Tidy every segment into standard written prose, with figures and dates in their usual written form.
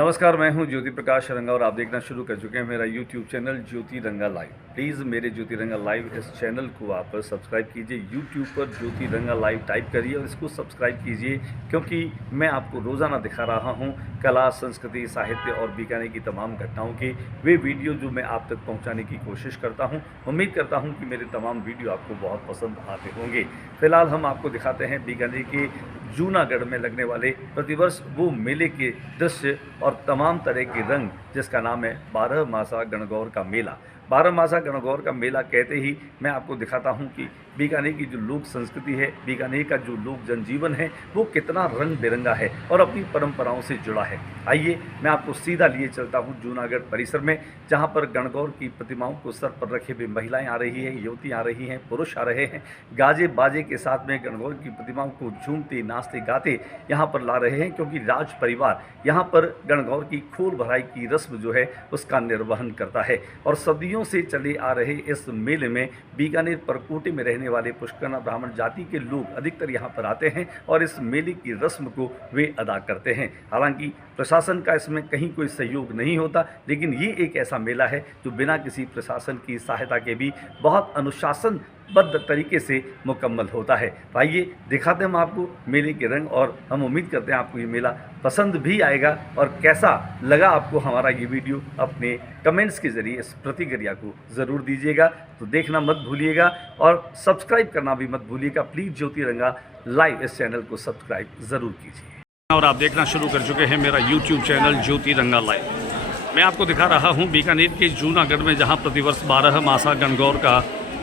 नमस्कार, मैं हूं ज्योति प्रकाश रंगा और आप देखना शुरू कर चुके हैं मेरा YouTube चैनल ज्योति रंगा लाइव। प्लीज़ मेरे ज्योति रंगा लाइव इस चैनल को आप सब्सक्राइब कीजिए। YouTube पर ज्योति रंगा लाइव टाइप करिए और इसको सब्सक्राइब कीजिए, क्योंकि मैं आपको रोज़ाना दिखा रहा हूं कला, संस्कृति, साहित्य और बीकानेर की तमाम घटनाओं के वे वीडियो जो मैं आप तक पहुँचाने की कोशिश करता हूँ। उम्मीद करता हूँ कि मेरे तमाम वीडियो आपको बहुत पसंद आते होंगे। फिलहाल हम आपको दिखाते हैं बीकानेर के जूनागढ़ में लगने वाले प्रतिवर्ष वो मेले के दृश्य और तमाम तरह के रंग, जिसका नाम है 12 मासा गणगौर का मेला। 12 मासा गणगौर का मेला कहते ही मैं आपको दिखाता हूं कि बीकानेर की जो लोक संस्कृति है, बीकानेर का जो लोक जनजीवन है, वो कितना रंग बिरंगा है और अपनी परंपराओं से जुड़ा है। आइए मैं आपको सीधा लिए चलता हूं जूनागढ़ परिसर में, जहां पर गणगौर की प्रतिमाओं को सर पर रखे हुए महिलाएं आ रही हैं, युवती आ रही हैं, पुरुष आ रहे हैं। गाजे बाजे के साथ में गणगौर की प्रतिमाओं को झूमते नाचते गाते यहाँ पर ला रहे हैं, क्योंकि राज परिवार यहाँ पर गणगौर की खोल भराई की रस्म जो है उसका निर्वहन करता है। और सदियों से चले आ रहे इस मेले में बीकानेर परकोटे में रहने वाले पुष्करना ब्राह्मण जाति के लोग अधिकतर यहाँ पर आते हैं और इस मेले की रस्म को वे अदा करते हैं। हालांकि प्रशासन का इसमें कहीं कोई सहयोग नहीं होता, लेकिन ये एक ऐसा मेला है जो बिना किसी प्रशासन की सहायता के भी बहुत अनुशासनबद्ध तरीके से मुकम्मल होता है। तो आइए दिखाते हैं हम आपको मेले के रंग, और हम उम्मीद करते हैं आपको ये मेला पसंद भी आएगा। और कैसा लगा आपको हमारा ये वीडियो, अपने कमेंट्स के ज़रिए इस प्रतिक्रिया को ज़रूर दीजिएगा। तो देखना मत भूलिएगा और सब्सक्राइब करना भी मत भूलिएगा। प्लीज़ ज्योति रंगा लाइव इस चैनल को सब्सक्राइब ज़रूर कीजिए। और आप देखना शुरू कर चुके हैं मेरा YouTube चैनल ज्योति रंगा लाइव। मैं आपको दिखा रहा हूँ बीकानेर के जूनागढ़ में, जहाँ प्रतिवर्ष 12 मासा गणगौर का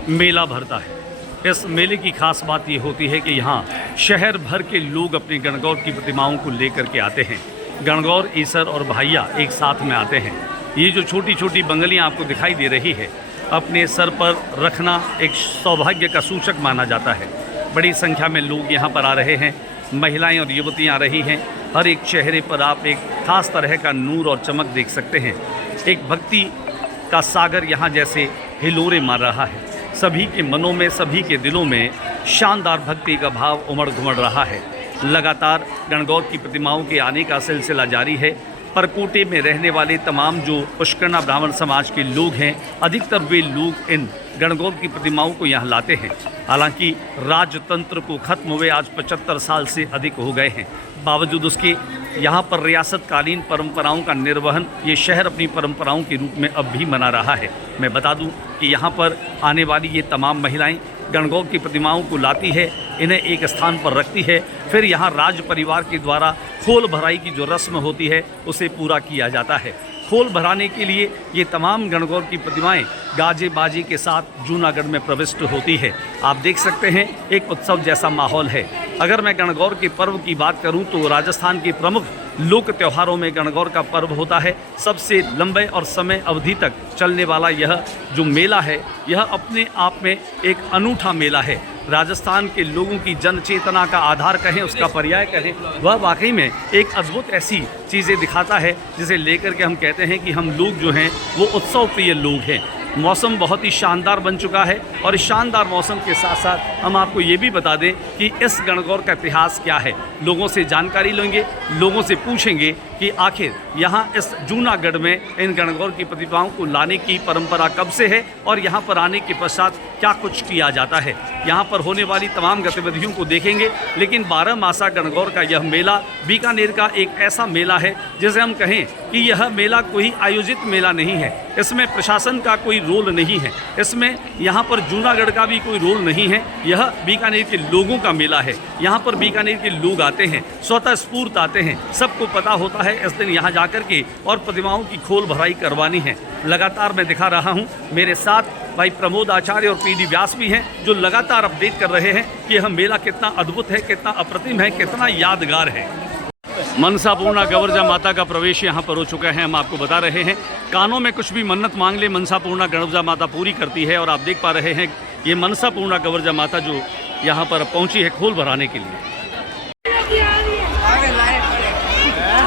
मेला भरता है। इस मेले की खास बात ये होती है कि यहाँ शहर भर के लोग अपने गणगौर की प्रतिमाओं को लेकर के आते हैं। गणगौर, ईसर और भाइया एक साथ में आते हैं। ये जो छोटी छोटी बंगलियाँ आपको दिखाई दे रही है, अपने सर पर रखना एक सौभाग्य का सूचक माना जाता है। बड़ी संख्या में लोग यहाँ पर आ रहे हैं, महिलाएं और युवतियाँ आ रही हैं। हर एक चेहरे पर आप एक खास तरह का नूर और चमक देख सकते हैं। एक भक्ति का सागर यहाँ जैसे हिलोरे मार रहा है। सभी के मनों में, सभी के दिलों में शानदार भक्ति का भाव उमड़ घुमड़ रहा है। लगातार गणगौर की प्रतिमाओं के आने का सिलसिला जारी है। परकोटे में रहने वाले तमाम जो पुष्करना ब्राह्मण समाज के लोग हैं, अधिकतर वे लोग इन गणगौर की प्रतिमाओं को यहाँ लाते हैं। हालांकि राजतंत्र को खत्म हुए आज 75 साल से अधिक हो गए हैं। बावजूद उसके यहाँ पर रियासतकालीन परंपराओं का निर्वहन ये शहर अपनी परंपराओं के रूप में अब भी मना रहा है। मैं बता दूं कि यहाँ पर आने वाली ये तमाम महिलाएं गणगौर की प्रतिमाओं को लाती है, इन्हें एक स्थान पर रखती है, फिर यहाँ राज परिवार के द्वारा खोल भराई की जो रस्म होती है उसे पूरा किया जाता है। खोल भराने के लिए ये तमाम गणगौर की प्रतिमाएं गाजे बाजे के साथ जूनागढ़ में प्रविष्ट होती है। आप देख सकते हैं एक उत्सव जैसा माहौल है। अगर मैं गणगौर के पर्व की बात करूं तो राजस्थान के प्रमुख लोक त्योहारों में गणगौर का पर्व होता है। सबसे लंबे और समय अवधि तक चलने वाला यह जो मेला है, यह अपने आप में एक अनूठा मेला है। राजस्थान के लोगों की जन चेतना का आधार कहें, उसका पर्याय कहें, वह वाकई में एक अद्भुत ऐसी चीज़ें दिखाता है जिसे लेकर के हम कहते हैं कि हम लोग जो हैं वो उत्सव प्रिय लोग हैं। मौसम बहुत ही शानदार बन चुका है और इस शानदार मौसम के साथ साथ हम आपको ये भी बता दें कि इस गणगौर का इतिहास क्या है। लोगों से जानकारी लेंगे, लोगों से पूछेंगे कि आखिर यहाँ इस जूनागढ़ में इन गणगौर की प्रतिमाओं को लाने की परंपरा कब से है और यहाँ पर आने के पश्चात क्या कुछ किया जाता है। यहाँ पर होने वाली तमाम गतिविधियों को देखेंगे। लेकिन 12 मासा गणगौर का यह मेला बीकानेर का एक ऐसा मेला है जिसे हम कहें कि यह मेला कोई आयोजित मेला नहीं है। इसमें प्रशासन का कोई रोल नहीं है, इसमें यहाँ पर जूनागढ़ का भी कोई रोल नहीं है। यह बीकानेर के लोगों का मेला है। यहाँ पर बीकानेर के लोग आते हैं, स्वतः स्फूर्त आते हैं। सबको पता होता है इस दिन यहाँ जाकर के और प्रतिमाओं की खोल भराई करवानी है। लगातार मैं दिखा रहा हूँ, मेरे साथ भाई प्रमोद आचार्य और पीडी व्यास भी हैं जो लगातार अपडेट कर रहे हैं कि यह मेला कितना अद्भुत है, कितना अप्रतिम है, कितना यादगार है। मनसापूर्णा गवर्जा माता का प्रवेश यहाँ पर हो चुका है। हम आपको बता रहे हैं, कानों में कुछ भी मन्नत मांग ले मनसापूर्णा गवर्जा माता पूरी करती है। और आप देख पा रहे हैं ये मनसापूर्णा गवर्जा माता जो यहाँ पर पहुँची है खोल भराने के लिए।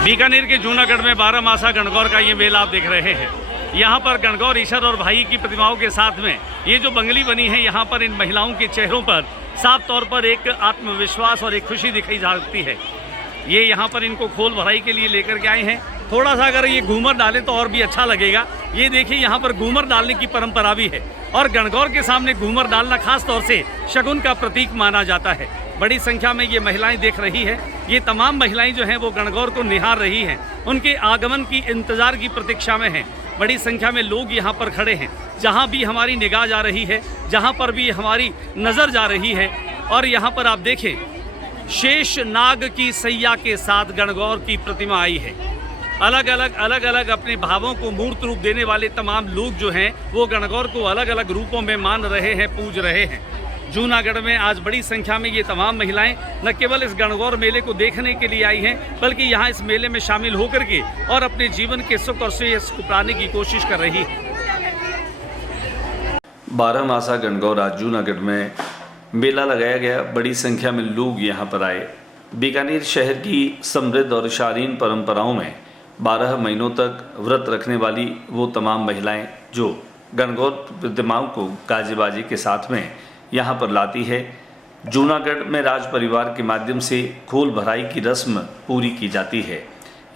बीकानेर के जूनागढ़ में 12 मासा गणगौर का ये मेला आप देख रहे हैं। यहाँ पर गणगौर, ईश्वर और भाई की प्रतिमाओं के साथ में ये जो बंगली बनी है, यहाँ पर इन महिलाओं के चेहरों पर साफ तौर पर एक आत्मविश्वास और एक खुशी दिखाई जा सकती है। ये यहाँ पर इनको खोल भराई के लिए लेकर के आए हैं। थोड़ा सा अगर ये घूमर डालें तो और भी अच्छा लगेगा। ये देखिए यहाँ पर घूमर डालने की परंपरा भी है और गणगौर के सामने घूमर डालना खास तौर से शगुन का प्रतीक माना जाता है। बड़ी संख्या में ये महिलाएं देख रही है। ये तमाम महिलाएं जो हैं वो गणगौर को निहार रही हैं, उनके आगमन की इंतज़ार की प्रतीक्षा में हैं। बड़ी संख्या में लोग यहाँ पर खड़े हैं। जहाँ भी हमारी निगाह जा रही है, जहाँ पर भी हमारी नज़र जा रही है, और यहाँ पर आप देखें शेष नाग की सैया के साथ गणगौर की प्रतिमा आई है। अलग अलग अपने भावों को मूर्त रूप देने वाले तमाम लोग जो हैं वो गणगौर को अलग अलग रूपों में मान रहे हैं, पूज रहे हैं। जूनागढ़ में आज बड़ी संख्या में ये तमाम महिलाएं न केवल इस गणगौर मेले को देखने के लिए आई हैं, बल्कि यहाँ इस मेले में शामिल होकर के और अपने जीवन के सुख और श्रेयस को पाने की कोशिश कर रही है। 12 मासा गणगौर आज जूनागढ़ में मेला लगाया गया। बड़ी संख्या में लोग यहाँ पर आए। बीकानेर शहर की समृद्ध और शालीन परंपराओं में 12 महीनों तक व्रत रखने वाली वो तमाम महिलाएं जो गणगौर प्रतिमाओं को गाजे बाजे के साथ में यहाँ पर लाती है। जूनागढ़ में राज परिवार के माध्यम से खोल भराई की रस्म पूरी की जाती है।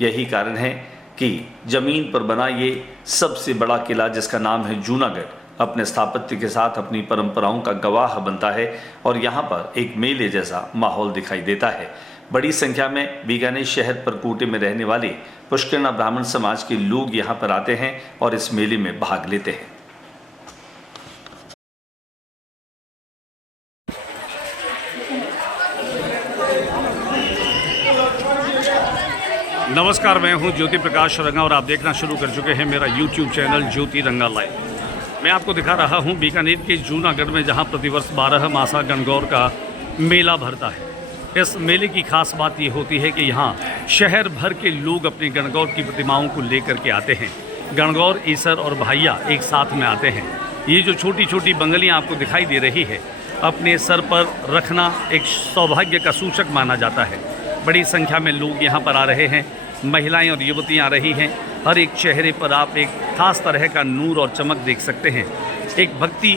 यही कारण है कि ज़मीन पर बना ये सबसे बड़ा किला जिसका नाम है जूनागढ़ अपने स्थापत्य के साथ अपनी परंपराओं का गवाह बनता है और यहाँ पर एक मेले जैसा माहौल दिखाई देता है। बड़ी संख्या में बीकानेर शहर परकोटे में रहने वाले पुष्करणा ब्राह्मण समाज के लोग यहाँ पर आते हैं और इस मेले में भाग लेते हैं। नमस्कार, मैं हूं ज्योति प्रकाश रंगा और आप देखना शुरू कर चुके हैं मेरा YouTube चैनल ज्योति रंगा लाइव। मैं आपको दिखा रहा हूं बीकानेर के जूनागढ़ में जहां प्रतिवर्ष 12 मासा गणगौर का मेला भरता है। इस मेले की खास बात ये होती है कि यहाँ शहर भर के लोग अपनी गणगौर की प्रतिमाओं को लेकर के आते हैं। गणगौर, ईसर और भाइया एक साथ में आते हैं। ये जो छोटी छोटी बंगलियाँ आपको दिखाई दे रही है, अपने सर पर रखना एक सौभाग्य का सूचक माना जाता है। बड़ी संख्या में लोग यहाँ पर आ रहे हैं, महिलाएं और युवतियाँ आ रही हैं। हर एक चेहरे पर आप एक खास तरह का नूर और चमक देख सकते हैं। एक भक्ति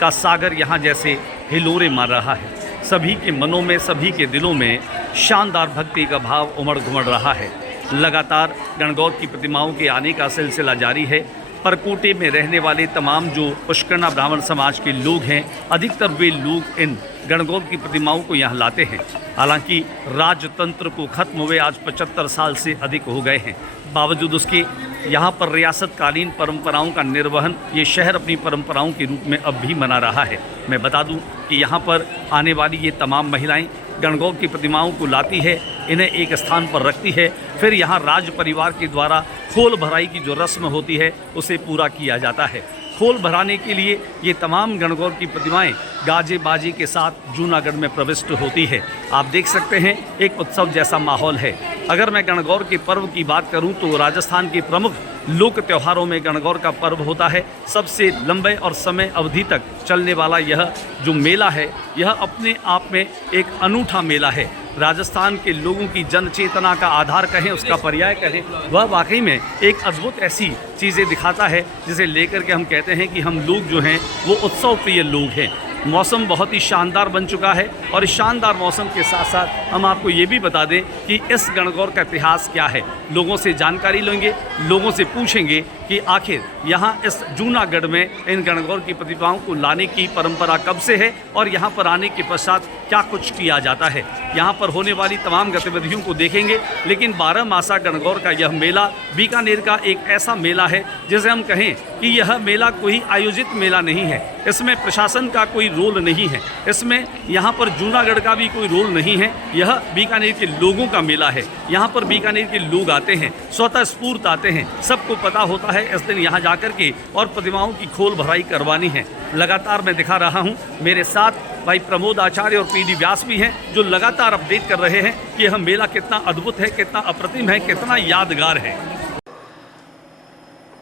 का सागर यहाँ जैसे हिलोरे मार रहा है। सभी के मनों में, सभी के दिलों में शानदार भक्ति का भाव उमड़ घुमड़ रहा है। लगातार गणगौर की प्रतिमाओं के आने का सिलसिला जारी है। परकोटे में रहने वाले तमाम जो पुष्करणा ब्राह्मण समाज के लोग हैं, अधिकतर वे लोग इन गणगौर की प्रतिमाओं को यहाँ लाते हैं। हालांकि राजतंत्र को खत्म हुए आज 75 साल से अधिक हो गए हैं। बावजूद उसके यहाँ पर रियासतकालीन परंपराओं का निर्वहन ये शहर अपनी परंपराओं के रूप में अब भी मना रहा है। मैं बता दूं कि यहाँ पर आने वाली ये तमाम महिलाएं गणगौर की प्रतिमाओं को लाती है, इन्हें एक स्थान पर रखती है, फिर यहाँ राज परिवार के द्वारा खोल भराई की जो रस्म होती है उसे पूरा किया जाता है। खोल भराने के लिए ये तमाम गणगौर की प्रतिमाएं गाजे बाजे के साथ जूनागढ़ में प्रविष्ट होती है। आप देख सकते हैं एक उत्सव जैसा माहौल है। अगर मैं गणगौर के पर्व की बात करूं तो राजस्थान के प्रमुख लोक त्योहारों में गणगौर का पर्व होता है। सबसे लंबे और समय अवधि तक चलने वाला यह जो मेला है, यह अपने आप में एक अनूठा मेला है। राजस्थान के लोगों की जन चेतना का आधार कहें, उसका पर्याय कहें, वह वाकई में एक अद्भुत ऐसी चीज़ें दिखाता है जिसे लेकर के हम कहते हैं कि हम लोग जो हैं वो उत्सव प्रिय लोग हैं। मौसम बहुत ही शानदार बन चुका है और इस शानदार मौसम के साथ साथ हम आपको ये भी बता दें कि इस गणगौर का इतिहास क्या है। लोगों से जानकारी लेंगे, लोगों से पूछेंगे कि आखिर यहाँ इस जूनागढ़ में इन गणगौर की प्रतिमाओं को लाने की परंपरा कब से है और यहाँ पर आने के पश्चात क्या कुछ किया जाता है। यहाँ पर होने वाली तमाम गतिविधियों को देखेंगे। लेकिन 12 मासा गणगौर का यह मेला बीकानेर का एक ऐसा मेला है जिसे हम कहें कि यह मेला कोई आयोजित मेला नहीं है। इसमें प्रशासन का कोई रोल नहीं है, इसमें यहाँ पर जूनागढ़ का भी कोई रोल नहीं है। यह बीकानेर के लोगों का मेला है। यहाँ पर बीकानेर के लोग आते हैं, स्वतः स्फूर्त आते हैं। सबको पता होता है इस दिन यहाँ जाकर के और प्रतिमाओं की खोल भराई करवानी है। लगातार मैं दिखा रहा हूँ, मेरे साथ भाई प्रमोद आचार्य और पीडी व्यास भी हैं जो लगातार अपडेट कर रहे हैं कि यह मेला कितना अद्भुत है, कितना अप्रतिम है, कितना यादगार है।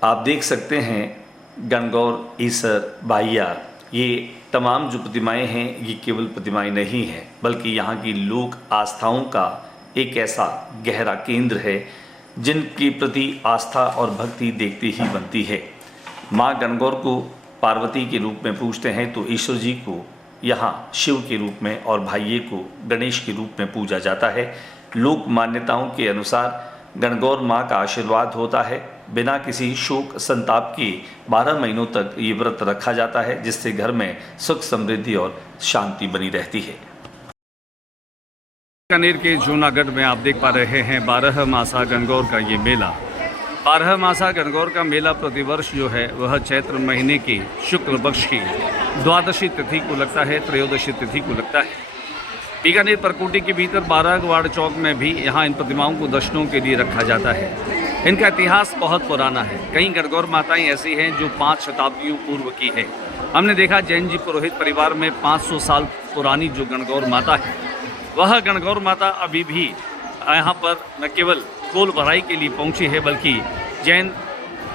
आप देख सकते हैं गणगौर, ईसर, भाइया, ये तमाम जो प्रतिमाएं हैं ये केवल प्रतिमाएं नहीं हैं, बल्कि यहाँ की लोक आस्थाओं का एक ऐसा गहरा केंद्र है जिनके प्रति आस्था और भक्ति देखते ही बनती है। माँ गणगौर को पार्वती के रूप में पूजते हैं तो ईश्वर जी को यहाँ शिव के रूप में और भाइये को गणेश के रूप में पूजा जाता है। लोक मान्यताओं के अनुसार गणगौर माँ का आशीर्वाद होता है। बिना किसी शोक संताप के 12 महीनों तक ये व्रत रखा जाता है, जिससे घर में सुख समृद्धि और शांति बनी रहती है। बीकानेर के जूनागढ़ में आप देख पा रहे हैं 12 मासा गणगौर का ये मेला। 12 मासा गणगौर का मेला प्रतिवर्ष जो है वह चैत्र महीने की शुक्ल पक्ष की द्वादशी तिथि को लगता है, त्रयोदशी तिथि को लगता है। बीकानेर परकोटी के भीतर 12 वार्ड चौक में भी यहाँ इन प्रतिमाओं को दर्शनों के लिए रखा जाता है। इनका इतिहास बहुत पुराना है। कई गणगौर माताएं ऐसी हैं जो 5 शताब्दियों पूर्व की है। हमने देखा जैन जी पुरोहित परिवार में 500 साल पुरानी जो गणगौर माता है, वह गणगौर माता अभी भी यहाँ पर न केवल खोल भराई के लिए पहुँची है, बल्कि जैन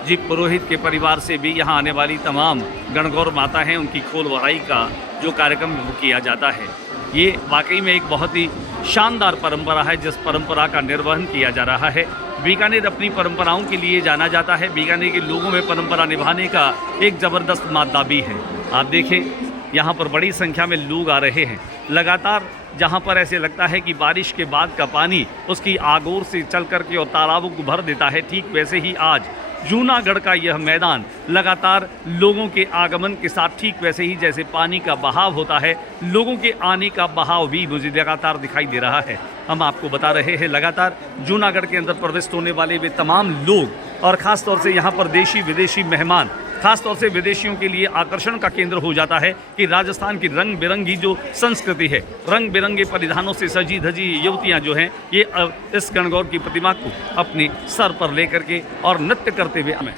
जी पुरोहित के परिवार से भी यहाँ आने वाली तमाम गणगौर माता हैं, उनकी खोल भराई का जो कार्यक्रम वो किया जाता है। ये वाकई में एक बहुत ही शानदार परंपरा है, जिस परंपरा का निर्वहन किया जा रहा है। बीकानेर अपनी परंपराओं के लिए जाना जाता है। बीकानेर के लोगों में परंपरा निभाने का एक ज़बरदस्त मादा भी है। आप देखें यहाँ पर बड़ी संख्या में लोग आ रहे हैं। लगातार जहाँ पर ऐसे लगता है कि बारिश के बाद का पानी उसकी आगोर से चल कर के और तालाबों को भर देता है, ठीक वैसे ही आज जूनागढ़ का यह मैदान लगातार लोगों के आगमन के साथ, ठीक वैसे ही जैसे पानी का बहाव होता है, लोगों के आने का बहाव भी मुझे लगातार दिखाई दे रहा है। हम आपको बता रहे हैं लगातार जूनागढ़ के अंदर प्रविष्ट होने वाले वे तमाम लोग और ख़ास तौर से यहाँ पर देशी विदेशी मेहमान, खास तौर से विदेशियों के लिए आकर्षण का केंद्र हो जाता है कि राजस्थान की रंग बिरंगी जो संस्कृति है, रंग बिरंगे परिधानों से सजी धजी युवतियां जो हैं, ये इस गणगौर की प्रतिमा को अपने सर पर लेकर के और नृत्य करते हुए हमें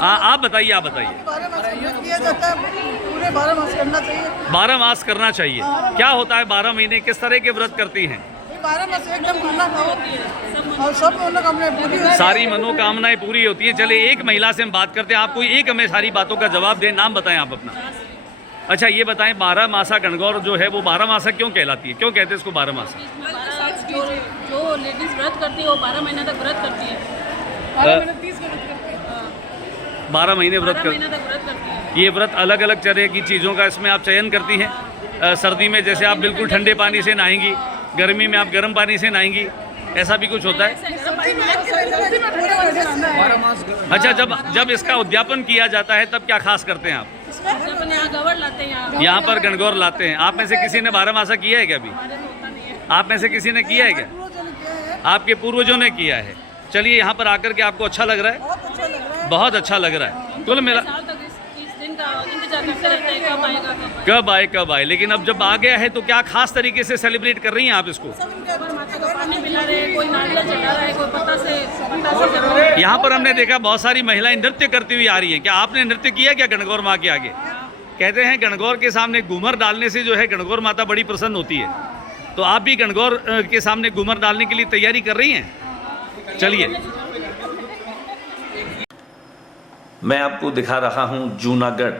आप बताइए 12 मास करना चाहिए। 12 मास करना चाहिए। क्या होता है 12 महीने, किस तरह के व्रत करती हैं? 12 मास एकदम खाना खाओ और सब मनोकामनाएं पूरी होती हैं। सारी मनोकामनाएं पूरी होती हैं। चले एक महिला से हम बात करते हैं, आप कोई एक हमें सारी बातों का जवाब दें। नाम बताएं आप अपना। अच्छा ये बताएं 12 मासा गणगौर जो है वो 12 मासा क्यों कहलाती है, क्यों कहते हैं इसको 12 मासा? जो लेडीज व्रत करती है वो 12 महीने तक व्रत करती है। 12 महीने व्रत 12 कर महीने तक व्रत करती है। ये व्रत अलग अलग तरह की चीज़ों का इसमें आप चयन करती हैं। सर्दी में जैसे आप बिल्कुल ठंडे पानी से नहाएंगी, गर्मी में आप गर्म पानी से नहाएंगी, ऐसा भी कुछ होता है? अच्छा जब इसका उद्यापन किया जाता है तब क्या खास करते हैं आप? अपन यहाँ गवड़ लाते हैं, यहाँ पर गणगौर लाते हैं। आप में से किसी ने 12 मासा किया है क्या अभी? आप में से किसी ने किया है क्या? आपके पूर्वजों ने किया है। चलिए यहाँ पर आकर के आपको अच्छा लग रहा है? बहुत अच्छा लग रहा है। बहुत अच्छा लग रहा है। कुल मिला साल तक इस दिन का इंतजार करते रहते हैं कब आएगा। कब आए। लेकिन अब जब आ गया है तो क्या खास तरीके से सेलिब्रेट कर रही हैं आप इसको? माता को पानी पिला रहे हैं, कोई नारियल चढ़ा रहा है, कोई पत्ता से चढ़ा रहा है। यहाँ पर हमने देखा बहुत सारी महिलाएं नृत्य करती हुई आ रही हैं। क्या आपने नृत्य किया क्या गणगौर माँ के आगे? कहते हैं गणगौर के सामने घूमर डालने से जो है गणगौर माता बड़ी प्रसन्न होती है। तो आप भी गणगौर के सामने घूमर डालने के लिए तैयारी कर रही हैं? चलिए मैं आपको दिखा रहा हूँ जूनागढ़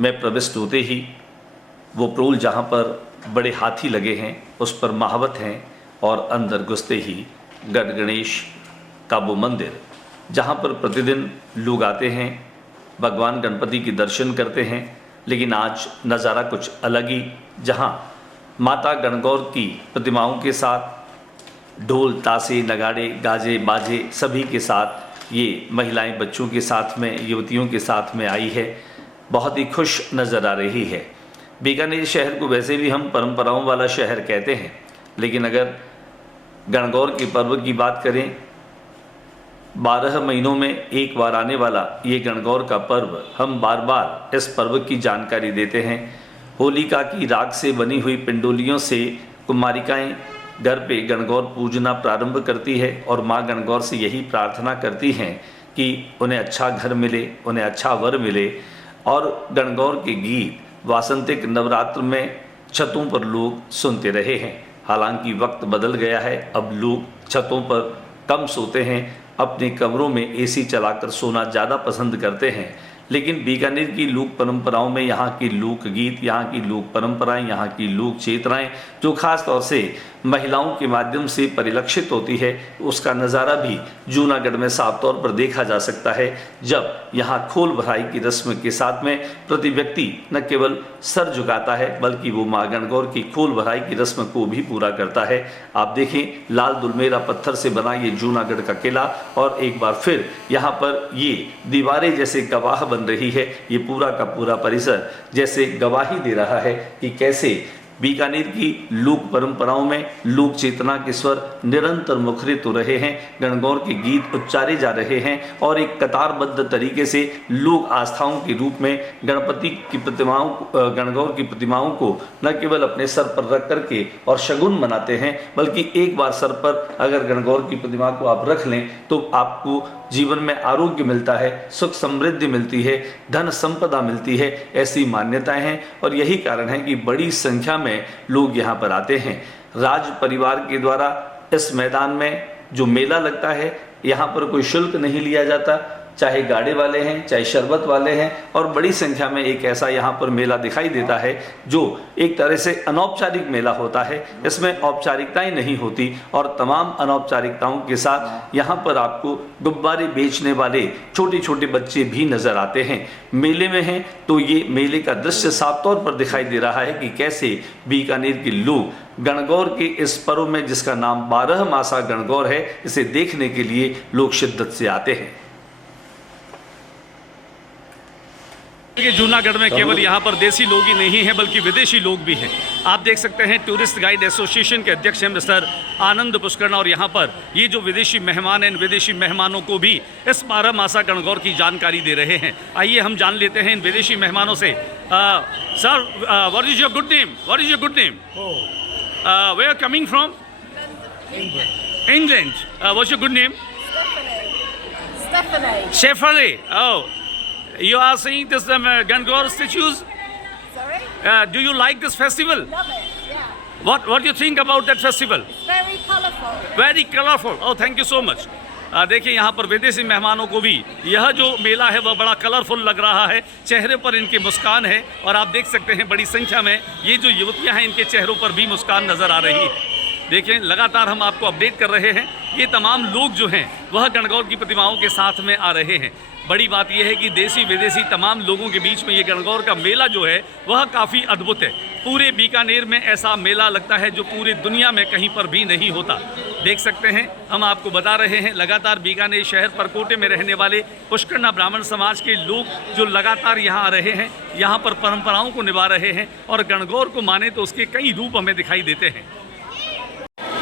में प्रविष्ट होते ही वो प्रोल जहाँ पर बड़े हाथी लगे हैं उस पर महावत हैं, और अंदर घुसते ही गढ़ गणेश का वो मंदिर जहाँ पर प्रतिदिन लोग आते हैं, भगवान गणपति के दर्शन करते हैं। लेकिन आज नज़ारा कुछ अलग ही, जहाँ माता गणगौर की प्रतिमाओं के साथ ढोल ताशे नगाड़े गाजे बाजे सभी के साथ ये महिलाएं बच्चों के साथ में, युवतियों के साथ में आई है। बहुत ही खुश नज़र आ रही है। बीकानेर शहर को वैसे भी हम परंपराओं वाला शहर कहते हैं, लेकिन अगर गणगौर के पर्व की बात करें, 12 महीनों में एक बार आने वाला ये गणगौर का पर्व, हम बार बार इस पर्व की जानकारी देते हैं। होलिका की राख से बनी हुई पिंडोलियों से कुमारिकाएं घर पे गणगौर पूजना प्रारंभ करती है और माँ गणगौर से यही प्रार्थना करती हैं कि उन्हें अच्छा घर मिले, उन्हें अच्छा वर मिले। और गणगौर के गीत वासंतिक नवरात्र में छतों पर लोग सुनते रहे हैं। हालांकि वक्त बदल गया है, अब लोग छतों पर कम सोते हैं, अपने कमरों में एसी चलाकर सोना ज़्यादा पसंद करते हैं। लेकिन बीकानेर की लोक परंपराओं में यहाँ की लोक गीत, यहाँ की लोक परंपराएं, यहाँ की लोक चेतनाएं जो खास तौर से महिलाओं के माध्यम से परिलक्षित होती है, उसका नज़ारा भी जूनागढ़ में साफ तौर पर देखा जा सकता है। जब यहाँ खोल भराई की रस्म के साथ में प्रति व्यक्ति न केवल सर झुकाता है बल्कि वो माँ गणगौर की खोल भराई की रस्म को भी पूरा करता है। आप देखें, लाल दुलमेरा पत्थर से बना ये जूनागढ़ का किला और एक बार फिर यहाँ पर ये दीवारें जैसे गवाह बन रही है। ये पूरा का पूरा परिसर जैसे गवाही दे रहा है कि कैसे बीकानेर की लोक परंपराओं में लोक चेतना के स्वर निरंतर मुखरित हो रहे हैं, गणगौर के गीत उच्चारे जा रहे हैं और एक कतारबद्ध तरीके से लोक आस्थाओं के रूप में गणपति की प्रतिमाओं, गणगौर की प्रतिमाओं को न केवल अपने सर पर रख करके और शगुन मनाते हैं, बल्कि एक बार सर पर अगर गणगौर की प्रतिमा को आप रख लें तो आपको जीवन में आरोग्य मिलता है, सुख समृद्धि मिलती है, धन संपदा मिलती है, ऐसी मान्यताएं हैं। और यही कारण है कि बड़ी संख्या में लोग यहाँ पर आते हैं। राज परिवार के द्वारा इस मैदान में जो मेला लगता है, यहाँ पर कोई शुल्क नहीं लिया जाता, चाहे गाड़े वाले हैं चाहे शरबत वाले हैं, और बड़ी संख्या में एक ऐसा यहाँ पर मेला दिखाई देता है जो एक तरह से अनौपचारिक मेला होता है। इसमें औपचारिकताएं नहीं होती और तमाम अनौपचारिकताओं के साथ यहाँ पर आपको गुब्बारे बेचने वाले छोटे छोटे बच्चे भी नजर आते हैं। मेले में हैं तो ये मेले का दृश्य साफ तौर पर दिखाई दे रहा है कि कैसे बीकानेर के लोग गणगौर के इस पर्व में, जिसका नाम 12 मासा गणगौर है, इसे देखने के लिए लोग शिद्दत से आते हैं। कि जूनागढ़ में केवल यहाँ पर देसी लोग ही नहीं हैं बल्कि विदेशी लोग भी हैं। आप देख सकते हैं टूरिस्ट गाइड एसोसिएशन के अध्यक्ष हैं मिस्टर आनंद पुष्करण, और यहाँ पर ये जो विदेशी मेहमान हैं, इन विदेशी मेहमानों को भी इस 12 मासा गणगौर की जानकारी दे रहे हैं। आइए हम जान लेते हैं इन विदेशी मेहमानों से। Sir, what is your good name? What is your good name? Where coming from? England. What's your good name? Stephanie. Oh. You are seeing this Gangor statues? Sorry? Do you like this festival? Love it, yeah. What do you think about that festival? Very colourful. Very colorful. Oh, thank you so much. देखिए, यहाँ पर विदेशी मेहमानों को भी यह जो मेला है वह बड़ा कलरफुल लग रहा है। चेहरे पर इनकी मुस्कान है और आप देख सकते हैं बड़ी संख्या में ये जो युवतियाँ हैं, इनके चेहरों पर भी मुस्कान नज़र आ रही है। देखें, लगातार हम आपको अपडेट कर रहे हैं। ये तमाम लोग जो हैं वह गणगौर की प्रतिमाओं के साथ में आ रहे हैं। बड़ी बात यह है कि देसी विदेशी तमाम लोगों के बीच में ये गणगौर का मेला जो है वह काफ़ी अद्भुत है। पूरे बीकानेर में ऐसा मेला लगता है जो पूरी दुनिया में कहीं पर भी नहीं होता। देख सकते हैं, हम आपको बता रहे हैं, लगातार बीकानेर शहर परकोटे में रहने वाले पुष्करना ब्राह्मण समाज के लोग जो लगातार यहाँ आ रहे हैं, यहाँ पर परंपराओं को निभा रहे हैं और गणगौर को माने तो उसके कई रूप हमें दिखाई देते हैं।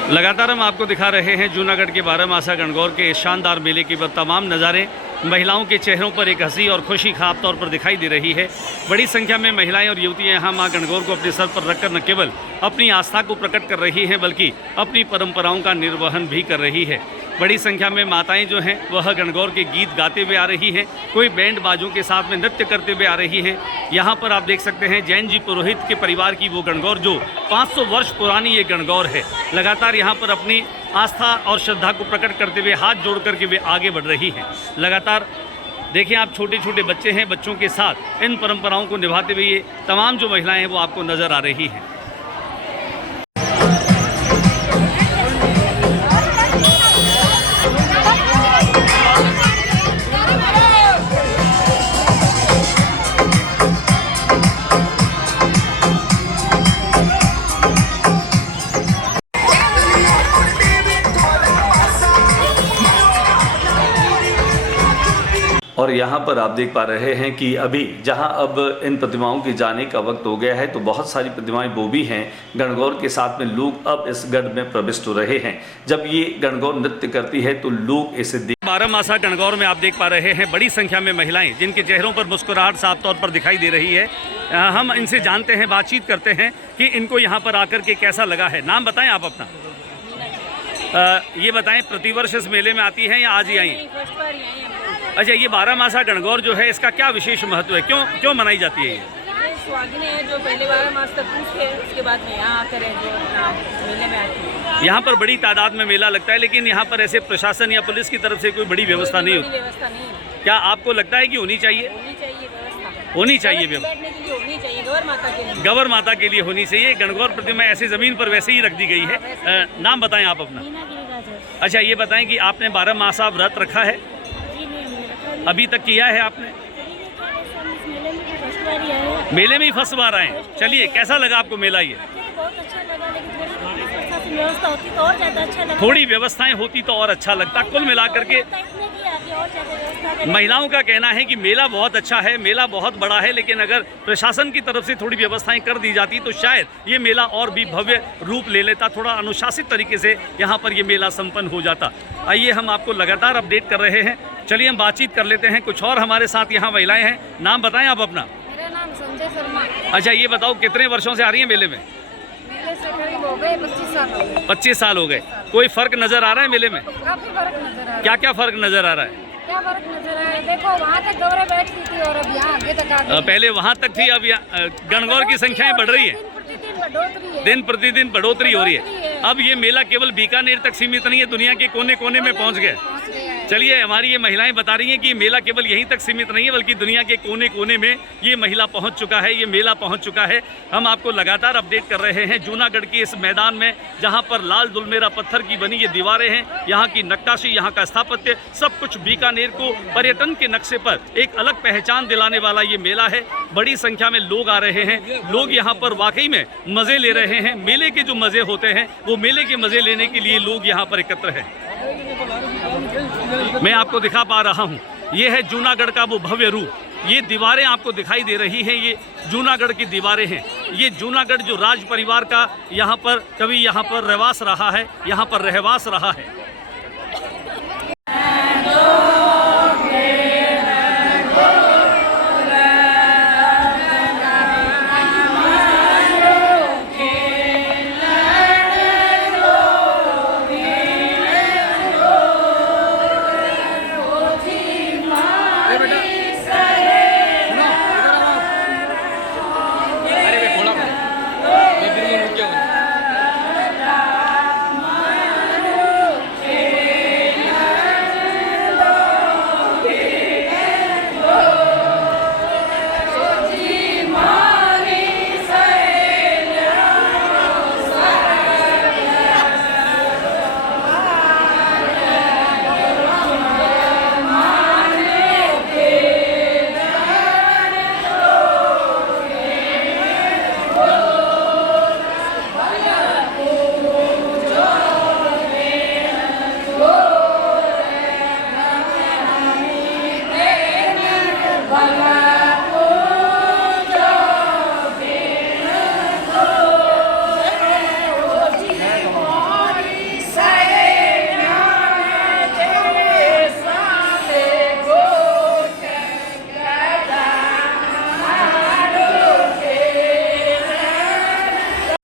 लगातार हम आपको दिखा रहे हैं जूनागढ़ के 12 मासा गणगौर के इस शानदार मेले के तमाम नज़ारे। महिलाओं के चेहरों पर एक हंसी और खुशी खास तौर पर दिखाई दे रही है। बड़ी संख्या में महिलाएं और युवतियां यहाँ मां गणगौर को अपने सर पर रखकर न केवल अपनी आस्था को प्रकट कर रही हैं बल्कि अपनी परंपराओं का निर्वहन भी कर रही है। बड़ी संख्या में माताएं जो हैं वह गणगौर के गीत गाते हुए आ रही हैं, कोई बैंड बाजों के साथ में नृत्य करते हुए आ रही हैं। यहाँ पर आप देख सकते हैं जैन जी पुरोहित के परिवार की वो गणगौर जो 500 वर्ष पुरानी ये गणगौर है, लगातार यहाँ पर अपनी आस्था और श्रद्धा को प्रकट करते हुए हाथ जोड़ करके वे आगे बढ़ रही हैं। लगातार देखिए, आप छोटे छोटे बच्चे हैं, बच्चों के साथ इन परंपराओं को निभाते हुए ये तमाम जो महिलाएं हैं वो आपको नज़र आ रही हैं। और यहाँ पर आप देख पा रहे हैं कि अभी जहाँ अब इन प्रतिमाओं के जाने का वक्त हो गया है तो बहुत सारी प्रतिमाएं वो भी हैं गणगौर के साथ में लोग अब इस गढ़ में प्रविष्ट हो रहे हैं। जब ये गणगौर नृत्य करती है तो लोग इसे 12 मासा गणगौर में आप देख पा रहे हैं बड़ी संख्या में महिलाएं जिनके चेहरों पर मुस्कुराहट साफ तौर पर दिखाई दे रही है। हम इनसे जानते हैं, बातचीत करते हैं कि इनको यहाँ पर आकर के कैसा लगा है। नाम बताएं आप अपना। ये बताएं, प्रतिवर्ष इस मेले में आती हैं या आज ही आई? अच्छा, ये 12 मासा गणगौर जो है इसका क्या विशेष महत्व है, क्यों मनाई जाती है? ये सुहागिनें हैं जो पहले 12 मास तक पूछते हैं, उसके बाद में यहाँ आकर है जो अपना मेले में आती है। यहाँ पर बड़ी तादाद में मेला लगता है, लेकिन यहाँ पर ऐसे प्रशासन या पुलिस की तरफ से कोई बड़ी व्यवस्था नहीं होती। व्यवस्था नहीं है। क्या आपको लगता है कि होनी चाहिए? होनी चाहिए। होनी चाहिए व्यवस्था, बैठने के लिए होनी चाहिए, गौर माता के लिए। गवर माता के लिए होनी चाहिए। गणगौर प्रतिमा ऐसी ज़मीन पर वैसे ही रख दी गई है। नाम बताएं आप अपना। अच्छा, ये बताएं कि आपने 12 मास आप व्रत रखा है, अभी तक किया है आपने? मेले में ही फर्स्ट बार आए। चलिए, कैसा लगा आपको मेला ये? बहुत अच्छा लगा, लेकिन व्यवस्था होती तो और ज़्यादा अच्छा लगता। थोड़ी व्यवस्थाएं होती तो और अच्छा लगता। कुल मिलाकर के महिलाओं का कहना है कि मेला बहुत अच्छा है, मेला बहुत बड़ा है, लेकिन अगर प्रशासन की तरफ से थोड़ी व्यवस्थाएं कर दी जाती तो शायद ये मेला और भी भव्य रूप ले लेता, थोड़ा अनुशासित तरीके से यहाँ पर ये मेला संपन्न हो जाता। आइए, हम आपको लगातार अपडेट कर रहे हैं। चलिए, हम बातचीत कर लेते हैं। कुछ और हमारे साथ यहाँ महिलाएं हैं। नाम बताएं आप अपना। मेरा नाम संजय शर्मा। अच्छा, ये बताओ कितने वर्षों से आ रही है मेले में? मेले से करीब हो गए 25 साल हो गए। 25 साल हो गए। कोई फर्क नजर आ रहा है मेले में? काफी फर्क नजर आ रहा है। क्या क्या फर्क नजर आ रहा है? क्या फर्क नजर आ रहा है? देखो, वहाँ तक गौरव बैठती थी और अब यहाँ आगे तक आ गई। पहले वहाँ तक थी, अब गणगौर की संख्याएं बढ़ रही है, दिन प्रतिदिन बढ़ोतरी हो रही है। अब ये मेला केवल बीकानेर तक सीमित नहीं है, दुनिया के कोने कोने में पहुँच गए। चलिए, हमारी ये महिलाएं बता रही हैं कि मेला केवल यहीं तक सीमित नहीं है, बल्कि दुनिया के कोने कोने में ये महिला पहुंच चुका है, ये मेला पहुंच चुका है। हम आपको लगातार अपडेट कर रहे हैं जूनागढ़ के इस मैदान में, जहां पर लाल दुलमेरा पत्थर की बनी ये दीवारें हैं, यहाँ की नक्काशी, यहाँ का स्थापत्य, सब कुछ बीकानेर को पर्यटन के नक्शे पर एक अलग पहचान दिलाने वाला ये मेला है। बड़ी संख्या में लोग आ रहे हैं, लोग यहाँ पर वाकई में मज़े ले रहे हैं। मेले के जो मज़े होते हैं, वो मेले के मज़े लेने के लिए लोग यहाँ पर एकत्र हैं। मैं आपको दिखा पा रहा हूँ, ये है जूनागढ़ का वो भव्य रूप। ये दीवारें आपको दिखाई दे रही हैं, ये जूनागढ़ की दीवारें हैं। ये जूनागढ़ जो राज परिवार का यहाँ पर कभी यहाँ पर रहवास रहा है, यहाँ पर रहवास रहा है।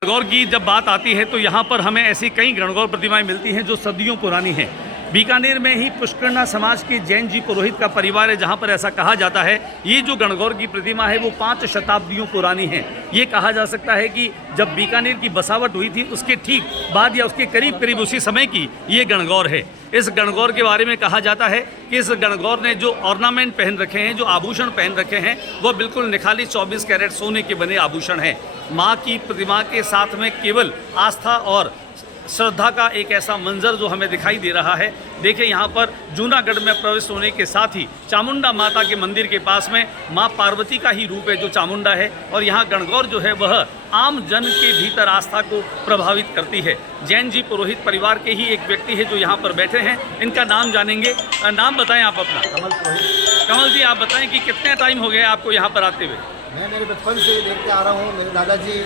गणगौर की जब बात आती है तो यहाँ पर हमें ऐसी कई गणगौर प्रतिमाएं मिलती हैं जो सदियों पुरानी हैं। बीकानेर में ही पुष्करना समाज के जैन जी पुरोहित का परिवार है, जहाँ पर ऐसा कहा जाता है ये जो गणगौर की प्रतिमा है वो 5 शताब्दियों पुरानी है। ये कहा जा सकता है कि जब बीकानेर की बसावट हुई थी उसके ठीक बाद या उसके करीब करीब उसी समय की ये गणगौर है। इस गणगौर के बारे में कहा जाता है कि इस गणगौर ने जो ऑर्नामेंट पहन रखे हैं, जो आभूषण पहन रखे हैं, वो बिल्कुल निखाली 24 कैरेट सोने के बने आभूषण हैं। माँ की प्रतिमा के साथ में केवल आस्था और श्रद्धा का एक ऐसा मंजर जो हमें दिखाई दे रहा है। देखिए, यहाँ पर जूनागढ़ में प्रवेश होने के साथ ही चामुंडा माता के मंदिर के पास में माँ पार्वती का ही रूप है जो चामुंडा है, और यहाँ गणगौर जो है वह आम जन के भीतर आस्था को प्रभावित करती है। जैन जी पुरोहित परिवार के ही एक व्यक्ति है जो यहाँ पर बैठे हैं, इनका नाम जानेंगे। नाम बताएं आप अपना। कमल पुरोहित। कमल जी, आप बताएं कि कितने टाइम हो गया आपको यहाँ पर आते हुए? मैं मेरे बचपन से देखते आ रहा हूँ। मेरे दादाजी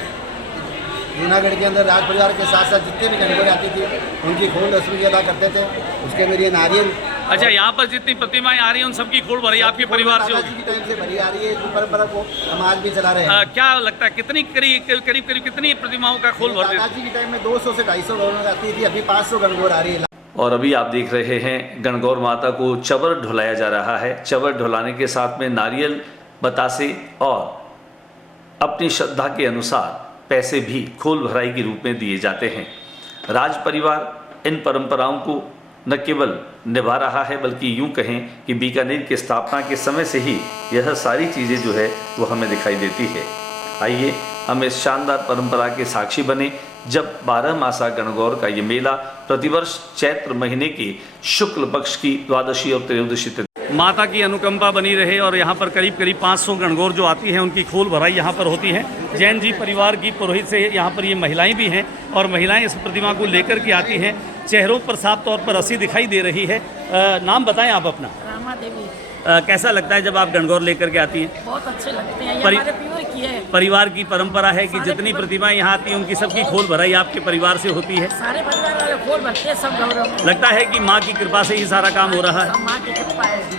जूनागढ़ के अंदर राज परिवार के साथ साथ जितने भी गणगौर आती थी उनकी खोल रस्म अदा करते थे। उसके मेरे नारियल। अच्छा, यहाँ पर जितनी प्रतिमाएं आ रही हैं उन सबकी खोल भरी आपके परिवार से होगी? दादाजी की टाइम से भरी आ रही है, जो परंपरा को हम आज भी चला रहे हैं। क्या लगता है कितनी करीब कितनी प्रतिमाओं का खोल भर देते? दादाजी की टाइम में 200 से 250 गणगौर आती थी, अभी 500 गणगौर आ रही है। और अभी आप देख रहे हैं गणगौर माता को चवर ढुलाया जा रहा है। चवर ढुलाने के साथ में नारियल, बतासे और अपनी श्रद्धा के अनुसार पैसे भी खोल भराई के रूप में दिए जाते हैं। राज परिवार इन परंपराओं को न केवल निभा रहा है बल्कि यूं कहें कि बीकानेर की स्थापना के समय से ही यह सारी चीज़ें जो है वो हमें दिखाई देती है। आइए हम इस शानदार परंपरा के साक्षी बने जब 12 मासा गणगौर का ये मेला प्रतिवर्ष चैत्र महीने की शुक्ल पक्ष की द्वादशी और त्रयोदशी तिथि। माता की अनुकंपा बनी रहे और यहाँ पर करीब करीब 500 गणगौर जो आती हैं उनकी खोल भराई यहाँ पर होती है। जैन जी परिवार की पुरोहित से यहाँ पर ये महिलाएं भी हैं और महिलाएं इस प्रतिमा को लेकर के आती हैं। चेहरों पर साफ तौर पर हंसी दिखाई दे रही है। नाम बताएं आप अपना। रामा देवी। कैसा लगता है जब आप गणगौर लेकर के आती हैं? बहुत अच्छे लगते हैं, ये परि- हमारे प्योर की है। परिवार की परंपरा है कि जितनी प्रतिमाएं यहाँ आती हैं उनकी सबकी खोल भराई आपके परिवार से होती है। सारे परिवार वाले खोल भरते हैं, सब गौरव। लगता है कि माँ की कृपा से ही सारा काम हो रहा है। माँ की कृपा है।